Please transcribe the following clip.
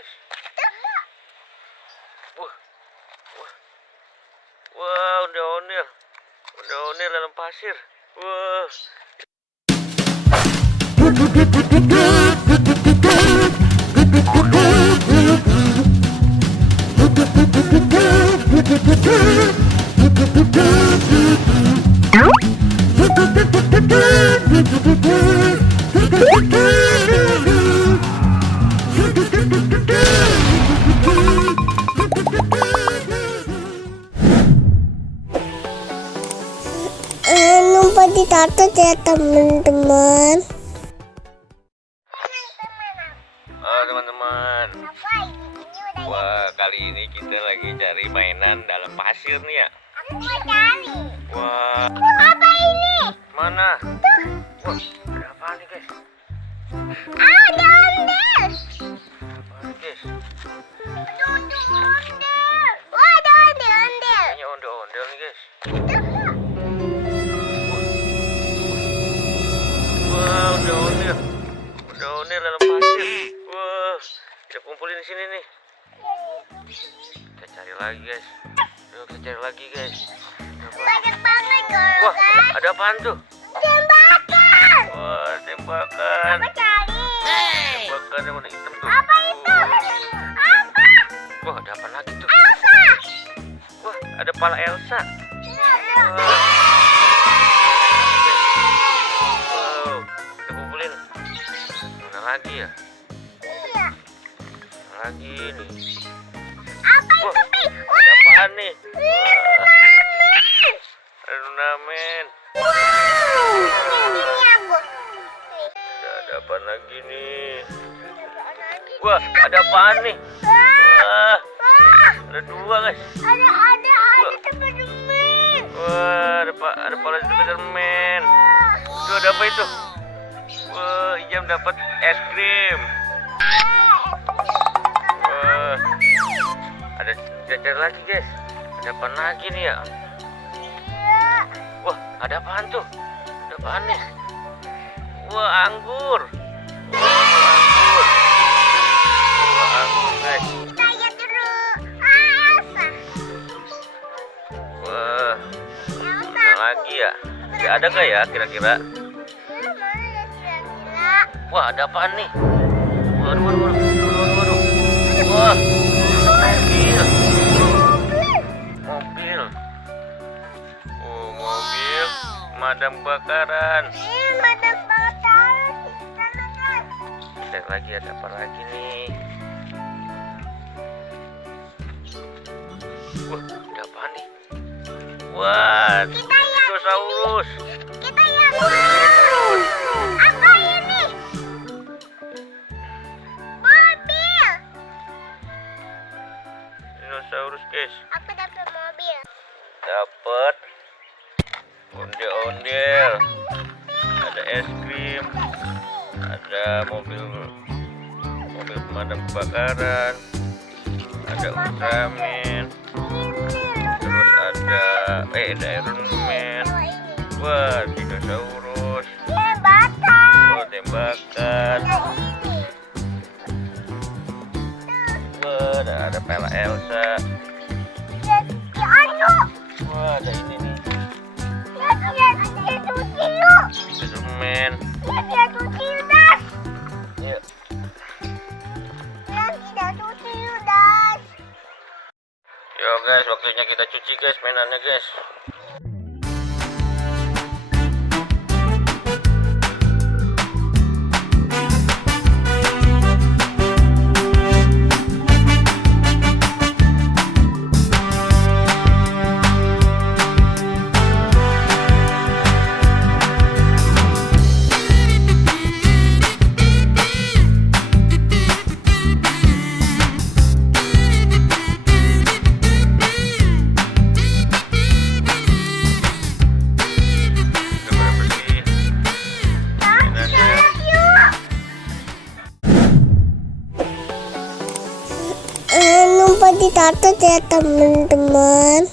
guys. Wah, wah, wah, ondel-ondel dalam pasir. Wah. Lupa ditato ya teman-teman. Halo teman-teman. Wah, kali ini kita lagi cari mainan dalam pasir nih ya. Aku mau cari. Wah. Apa ini? Mana? Wah, ada apa nih guys? Ada ondel. Apa nih guys? Ada ondel. Wah, ada ondel. Kayaknya ondel-ondel nih guys. Wah, ondel-ondel dalam pasir. Wah, kita kumpulin di sini nih. Kita cari lagi guys. Yuk kita cari lagi guys. Banyak banget guys. Wah, ada apaan tuh? Tembakan. Wah, tembakan. Apa cari? Tembakan yang warna hitam tuh. Apa itu? Apa? Wah, ada apa lagi tuh? Elsa. Wah, ada pala Elsa. Ada. Wow, kita kumpulin. Mana lagi ya? Iya. Mana lagi nih? Apa Wah, itu, Pi? ada apaan nih? Turnamen. Ada turnamen. Wow. Ini aku. Ada apaan lagi nih? Wah, ada apaan nih? Wah, Wah. ada dua guys. Ada teman-teman. Wah, ada pala Spiderman. Tuh, ada apa itu? Wah, Ijam dapat es krim. Wah, ada jajar lagi guys. Ada apa lagi nih ya? Wah, ada apaan tuh? Ada apaan nih? Wah, anggur. Wah, anggur guys. Kita lihat dulu. Elsa. Wah, Elsa. mana lagi ya? Tidak ada gak ya kira-kira? Wah, ada apaan nih? Waduh. Wah, mobil. Oh, mobil pemadam kebakaran. Cek lagi ada apa lagi nih? Wah, ada apa nih? Wah, dinosaurus. Kita lihat. Apa ini? Mobil. Dinosaurus guys. Aku dapat mobil. Dapat ondel-ondel. Ada es krim. Ada mobil pemadam kebakaran. Ada Ultraman. Terus ada Iron Man. Wah, dinosaurus. Tembakan. Oh, tembakan. Wah, ada pala Elsa. Wah, ada ini nih. Spiderman. Yuk. Yo guys, waktunya kita cuci guys mainannya guys. Lupa ditato ya teman-teman.